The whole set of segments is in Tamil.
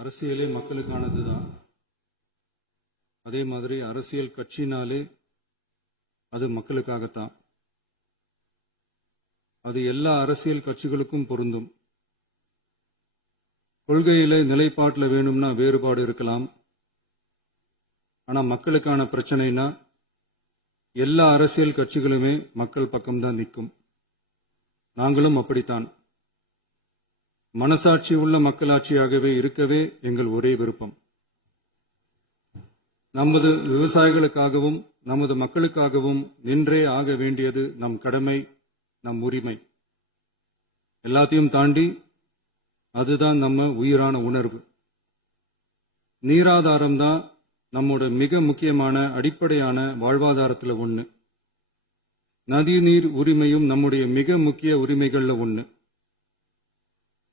அரசியலே மக்களுக்கானது தான். அதே மாதிரி அரசியல் கட்சினாலே அது மக்களுக்காகத்தான். அது எல்லா அரசியல் கட்சிகளுக்கும் பொருந்தும். கொள்கையில நிலைப்பாட்டில் வேணும்னா வேறுபாடு இருக்கலாம். ஆனால் மக்களுக்கான பிரச்சனைனா எல்லா அரசியல் கட்சிகளுமே மக்கள் பக்கம்தான் நிற்கும். நாங்களும் அப்படித்தான். மனசாட்சி உள்ள மக்களாட்சியாகவே இருக்கவே எங்கள் ஒரே விருப்பம். நமது விவசாயிகளுக்காகவும் நமது மக்களுக்காகவும் நின்றே ஆக வேண்டியது நம் கடமை, நம் உரிமை. எல்லாத்தையும் தாண்டி அதுதான் நம்ம உயிரான உணர்வு. நீராதாரம் தான் நம்மோட மிக முக்கியமான அடிப்படையான வாழ்வாதாரத்தில் ஒன்று. நதி நீர் உரிமையும் நம்முடைய மிக முக்கிய உரிமைகள்ல ஒன்று.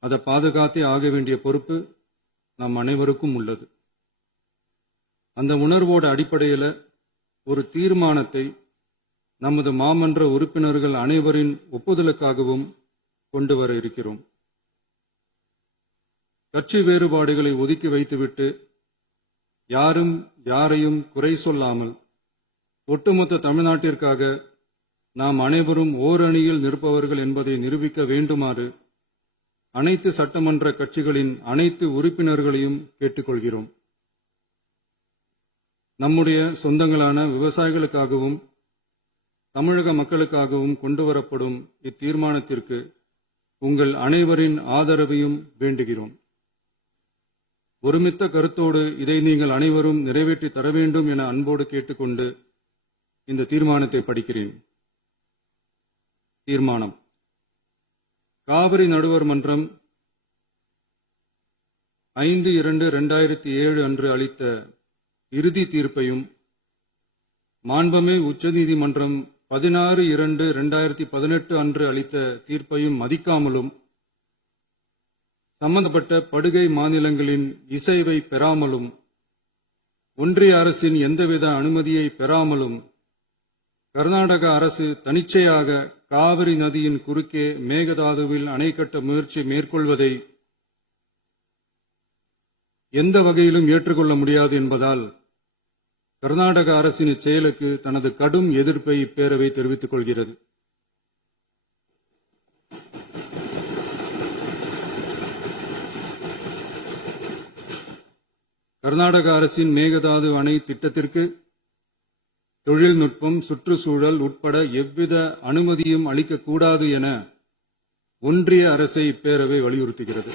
அதை பாதுகாத்தே ஆக வேண்டிய பொறுப்பு நம் அனைவருக்கும் உள்ளது. அந்த உணர்வோட அடிப்படையில் ஒரு தீர்மானத்தை நமது மாமன்ற உறுப்பினர்கள் அனைவரின் ஒப்புதலுக்காகவும் கொண்டு வர இருக்கிறோம். கட்சி வேறுபாடுகளை ஒதுக்கி வைத்துவிட்டு யாரும் யாரையும் குறை சொல்லாமல் ஒட்டுமொத்த தமிழ்நாட்டிற்காக நாம் அனைவரும் ஓரணியில் நிற்பவர்கள் என்பதை நிரூபிக்க வேண்டுமாறு அனைத்து சட்டமன்ற கட்சிகளின் அனைத்து உறுப்பினர்களையும் கேட்டுக்கொள்கிறோம். நம்முடைய சொந்தங்களான விவசாயிகளுக்காகவும் தமிழக மக்களுக்காகவும் கொண்டுவரப்படும் இத்தீர்மானத்திற்கு உங்கள் அனைவரின் ஆதரவையும் வேண்டுகிறோம். ஒருமித்த கருத்தோடு இதை நீங்கள் அனைவரும் நிறைவேற்றி தர வேண்டும் என அன்போடு கேட்டுக்கொண்டு இந்த தீர்மானத்தை படிக்கிறேன். தீர்மானம்: காவிரி நடுவர் மன்றம் 5/2/2007 அன்று அளித்த இறுதி தீர்ப்பையும் மாண்புமிகு உச்சநீதிமன்றம் 16/2/2018 அன்று அளித்த தீர்ப்பையும் மதிக்காமலும் சம்பந்தப்பட்ட படுகை மாநிலங்களின் இசைவை பெறாமலும் ஒன்றிய அரசின் எந்தவித அனுமதியை பெறாமலும் கர்நாடக அரசு தனிச்சையாக காவிரி நதியின் குறுக்கே மேகதாதுவில் அணை கட்ட முயற்சி மேற்கொள்வதை எந்த வகையிலும் ஏற்றுக்கொள்ள முடியாது என்பதால் கர்நாடக அரசின் இச்செயலுக்கு தனது கடும் எதிர்ப்பை இப்பேரவை தெரிவித்துக் கொள்கிறது. கர்நாடக அரசின் மேகதாது அணை திட்டத்திற்கு தொழில்நுட்பம், சுற்றுச்சூழல் உட்பட எவ்வித அனுமதியும் அளிக்கக்கூடாது என ஒன்றிய அரசை இப்பேரவை வலியுறுத்துகிறது.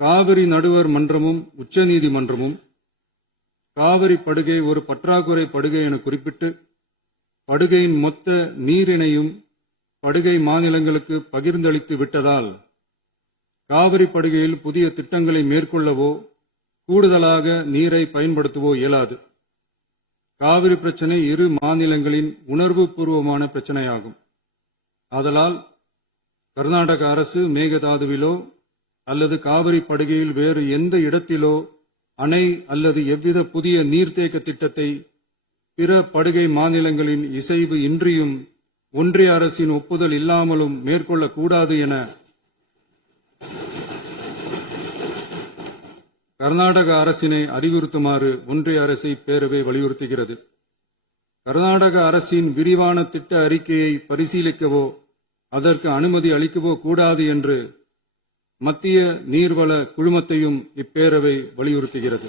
காவிரி நடுவர் மன்றமும் உச்சநீதிமன்றமும் காவிரி படுகை ஒரு பற்றாக்குறை படுகை என குறிப்பிட்டு படுகையின் மொத்த நீரினையும் படுகை மாநிலங்களுக்கு பகிர்ந்தளித்து விட்டதால் காவிரி படுகையில் புதிய திட்டங்களை மேற்கொள்ளவோ கூடுதலாக நீரை பயன்படுத்தவோ இயலாது. காவிரி பிரச்சனை இரு மாநிலங்களின் உணர்வு பூர்வமான பிரச்சனையாகும். ஆதலால் கர்நாடக அரசு மேகதாதுவிலோ அல்லது காவிரி படுகையில் வேறு எந்த இடத்திலோ அணை அல்லது எவ்வித புதிய நீர்த்தேக்க திட்டத்தை பிற படுகை மாநிலங்களின் இசைவு இன்றியும் ஒன்றிய அரசின் ஒப்புதல் இல்லாமலும் மேற்கொள்ளக்கூடாது என கர்நாடக அரசினை அறிவுறுத்துமாறு ஒன்றிய அரசை பேரவை வலியுறுத்துகிறது. கர்நாடக அரசின் விரிவான திட்ட அறிக்கையை பரிசீலிக்கவோ அதற்கு அனுமதி அளிக்கவோ கூடாது என்று மத்திய நீர்வள குழுமத்தையும் இப்பேரவை வலியுறுத்துகிறது.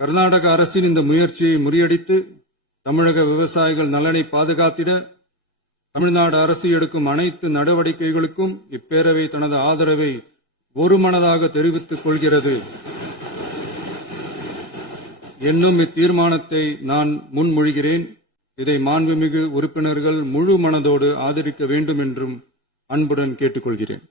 கர்நாடக அரசின் இந்த முயற்சியை முறியடித்து தமிழக விவசாயிகள் நலனை பாதுகாத்திட தமிழ்நாடு அரசு எடுக்கும் அனைத்து நடவடிக்கைகளுக்கும் இப்பேரவை தனது ஆதரவை ஒருமனதாக தெரிவித்துக் கொள்கிறது என்னும் இத்தீர்மானத்தை நான் முன்மொழிகிறேன். இதை மாண்புமிகு உறுப்பினர்கள் முழு மனதோடு ஆதரிக்க வேண்டும் என்றும் அன்புடன் கேட்டுக்கொள்கிறேன்.